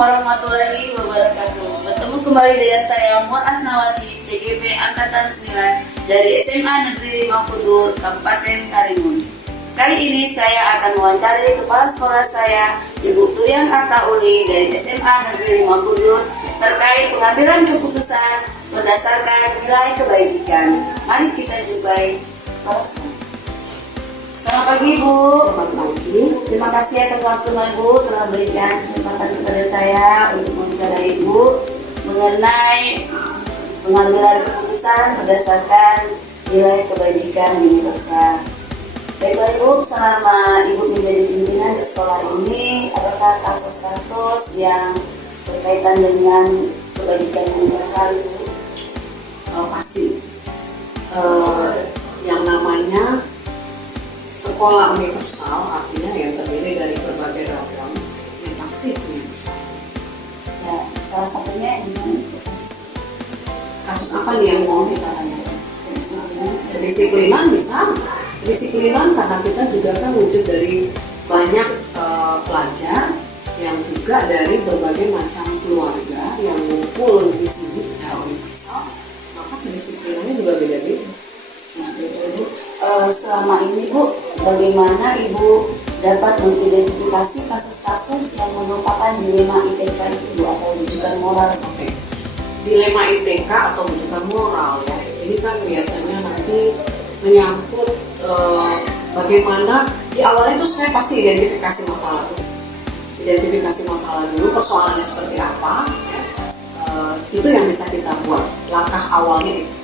warahmatullahi wabarakatuh. Bertemu kembali dengan saya Mur Asnawati, CGP Angkatan 9 dari SMA Negeri 5 Kundur, Kabupaten Karimun. Kali ini saya akan mewawancari kepala sekolah saya, Ibu Turyang Artauli dari SMA Negeri 5 Kundur terkait pengambilan keputusan berdasarkan nilai kebajikan. Mari kita jumpai kepala sekolah. Selamat pagi Ibu. Selamat pagi. Terima kasih atas waktu Ibu telah berikan kesempatan kepada saya untuk membicarakan Ibu mengenai pengambilan keputusan berdasarkan nilai kebajikan universal. Baiklah Ibu, selama Ibu menjadi pimpinan di sekolah ini, adakah kasus-kasus yang berkaitan dengan kebajikan universal Ibu? Pasti. Yang namanya sekolah universal artinya yang terdiri dari berbagai ragam yang pasti universal. Ya, salah satunya ini Kasus apa nih yang mau kita tanyakan? Kedisiplinan bisa. Kedisiplinan karena kita juga kan wujud dari banyak pelajar yang juga dari berbagai macam keluarga yang ngumpul di sini secara universal, maka kedisiplinannya juga beda-beda. Nah, Ibu, selama ini Bu, bagaimana Ibu dapat mengidentifikasi kasus-kasus yang merupakan dilema ITK itu Bu, atau rujukan moral? Oke. Dilema ITK atau rujukan moral ya, ini kan biasanya nanti menyangkut bagaimana di awalnya itu saya pasti identifikasi masalah dulu. Identifikasi masalah dulu, persoalannya seperti apa ya. Itu yang bisa kita buat, langkah awalnya itu.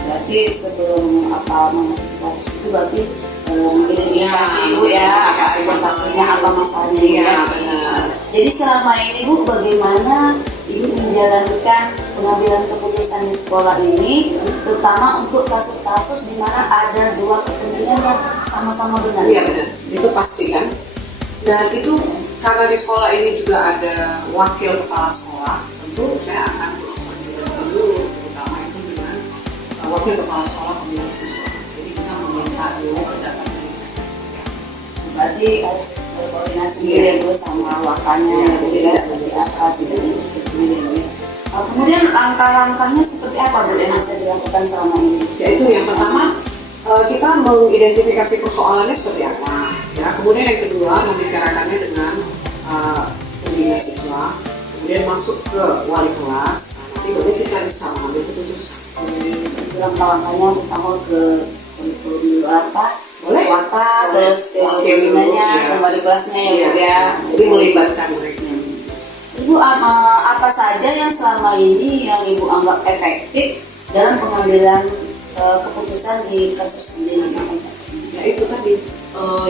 Berarti sebelum mengantisipasi itu berarti mengidentifikasi Bu ya, apa masalahnya Iya, ya. benar. Jadi selama ini Bu, bagaimana Ibu menjalankan pengambilan keputusan di sekolah ini, terutama untuk kasus-kasus di mana ada dua kepentingan yang sama-sama benar? Iya benar, itu pasti kan. Dan itu karena di sekolah ini juga ada wakil kepala sekolah, tentu saya akan konsultasi dulu, terutama itu dengan wakil kepala sekolah pemilih siswa. Jadi kita meminta dulu pendapat dari mereka seperti apa. Berarti harus berkoordinasi dulu ya Bu sama wakannya, ya, seperti apa sudah seperti ini. Kemudian langkah-langkahnya seperti apa Bu yang bisa dilakukan selama ini? Yaitu yang pertama kita mengidentifikasi persoalannya seperti apa. Ya, kemudian yang kedua membicarakannya dengan pembina siswa, kemudian masuk ke wali kelas. Nanti baru kita bisa mengambil keputusan. Langkah-langkahnya pertama ke kurikulum dulu apa? Boleh. Waka, terus ke Oke, pembinanya, ya. ke wali kelasnya ya Bu ya. Jadi melibatkan mereka. Ibu, apa saja yang selama ini yang Ibu anggap efektif dalam pengambilan keputusan di kasus ini? Ya itu tadi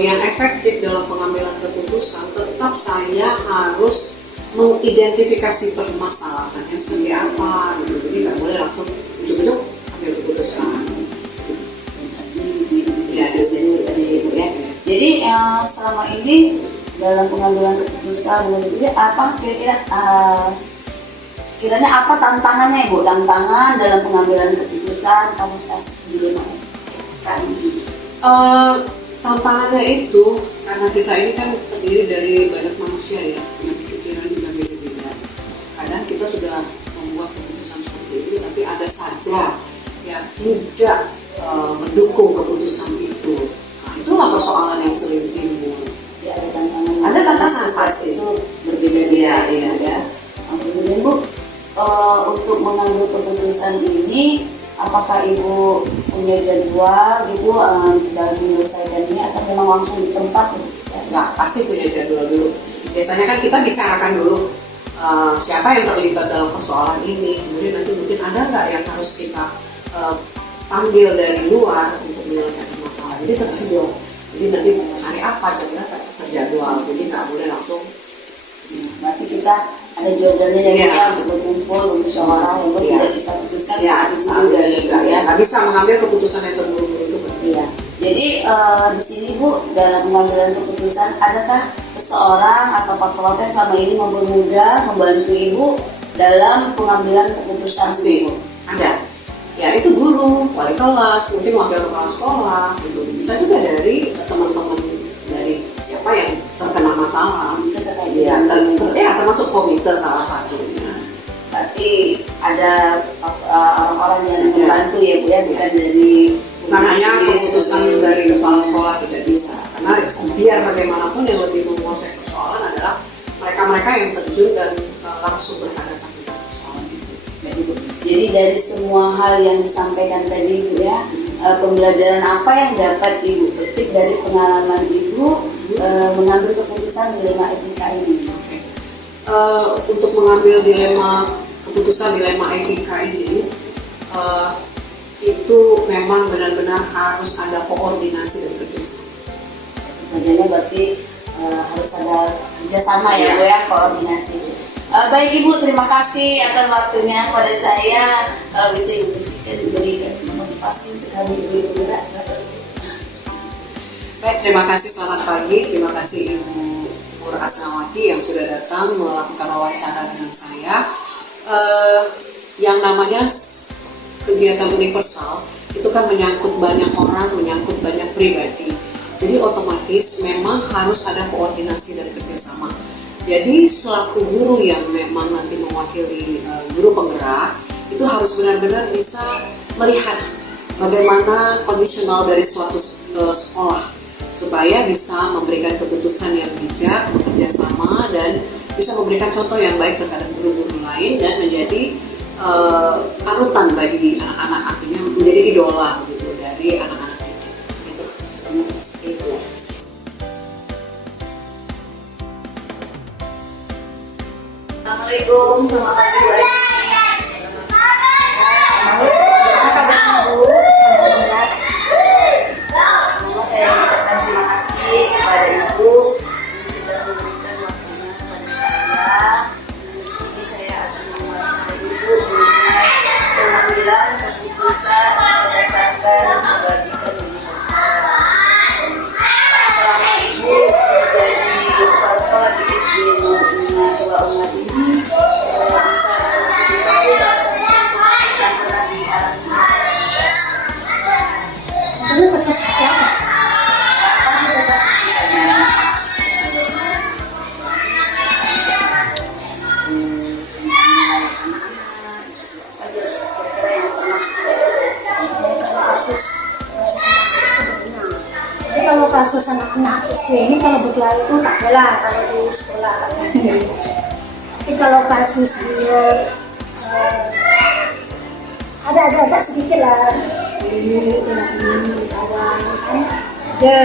yang efektif dalam pengambilan keputusan, tetap saya harus mengidentifikasi permasalahannya seperti apa gitu. Jadi nggak boleh langsung ujuk-ujuk ambil keputusan. Ya, di sini ya. Jadi selama ini dalam pengambilan keputusan apa kira-kira sekiranya apa tantangannya Ibu? Tantangan dalam pengambilan keputusan kasus-kasus dilema kami. Tantangannya itu karena kita ini kan terdiri dari banyak manusia ya, yang pikiran juga beda-beda. Kadang kita sudah membuat keputusan seperti itu, tapi ada saja yang tidak mendukung keputusan itu. Nah, itulah persoalan yang sering timbul. Ya, ada tantangan pasti itu berbeda-beda ya. Kemudian Bu, untuk mengambil keputusan ini, apakah Ibu punya jadwal gitu dalam menyelesaikannya atau memang langsung di tempat keputusan? Enggak, pasti punya jadwal dulu. Biasanya kan kita bicarakan dulu siapa yang terlibat dalam persoalan ini, kemudian nanti mungkin ada nggak yang harus kita panggil dari luar untuk menyelesaikan masalah. Jadi terjadwal. Jadi nanti hari apa jam berapa terjadwal. Jadi nggak boleh langsung. Berarti kita ada jadwalnya yang ya, untuk berkumpul, bermusyawarah yang tidak kita putuskan saat itu juga ya. Nggak bisa mengambil keputusan yang terburu-buru itu. Iya. Jadi di sini Bu, dalam pengambilan keputusan, adakah seseorang atau faktor-faktor yang selama ini mempermudah, membantu Ibu dalam pengambilan keputusan? Pasti Ibu. Ada. Ya itu guru, wali kelas, mungkin wakil kepala sekolah, gitu. Bisa juga dari teman-teman dari siapa yang terkena masalah. terkait Ya, dengan termasuk komite salah satunya. berarti ada orang-orang yang membantu ya Bu ya, bukan dari Bukan hanya keputusan dari kepala sekolah, tidak bisa. Karena biar bagaimanapun yang lebih menguasai persoalan adalah mereka-mereka yang terjun dan langsung berhadapan dengan persoalan itu. Jadi dari semua hal yang disampaikan tadi Bu ya, pembelajaran apa yang dapat Ibu petik dari pengalaman Ibu mengambil keputusan dilema etika ini? Untuk mengambil keputusan dilema etika ini, itu memang benar-benar harus ada koordinasi dan kerjasama. Belajarnya berarti harus ada kerjasama ya Bu ya, koordinasi. Baik Ibu, terima kasih atas waktunya kepada saya. Kalau bisa Ibu berikan motivasi untuk kami Ibu bergerak, silakan. Baik, terima kasih, selamat pagi. Terima kasih Ibu Nur Asnawati yang sudah datang melakukan wawancara dengan saya. Yang namanya kegiatan universal itu kan menyangkut banyak orang, menyangkut banyak pribadi. Jadi otomatis memang harus ada koordinasi dan kerjasama. Jadi selaku guru yang memang nanti mewakili guru penggerak itu harus benar-benar bisa melihat bagaimana kondisional dari suatu sekolah supaya bisa memberikan keputusan yang bijak, bekerjasama, dan bisa memberikan contoh yang baik terhadap guru-guru lain dan menjadi panutan bagi anak-anak, artinya menjadi idola begitu dari anak-anak itu. Gitu. Assalamualaikum, selamat pagi Bu Aji. Pertama saya ucapkan terima kasih kepada Ibu yang sudah memberikan waktunya kepada saya. Di sini saya akan mewawancara Ibu mengenai pengambilan keputusan berdasarkan kebajikan universal. Selama Ibu menjadi kepala sekolah di SD Tua Umat ini bisa menjadi salah satu keputusan yang pernah dialami. Ini proses seperti apa? Jadi kalau kasus anak-anak SD ini kalau berkelahi itu tak bela kalau di sekolah. Tapi kalau kasus dia ada agak-agak sedikit lah. Ini kawan kan ada.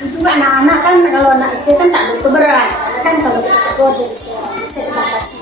Itu kan anak-anak kan kalau anak SD kan tak begitu berat. Karena kan kalau kita tegur dia bisa kita kasih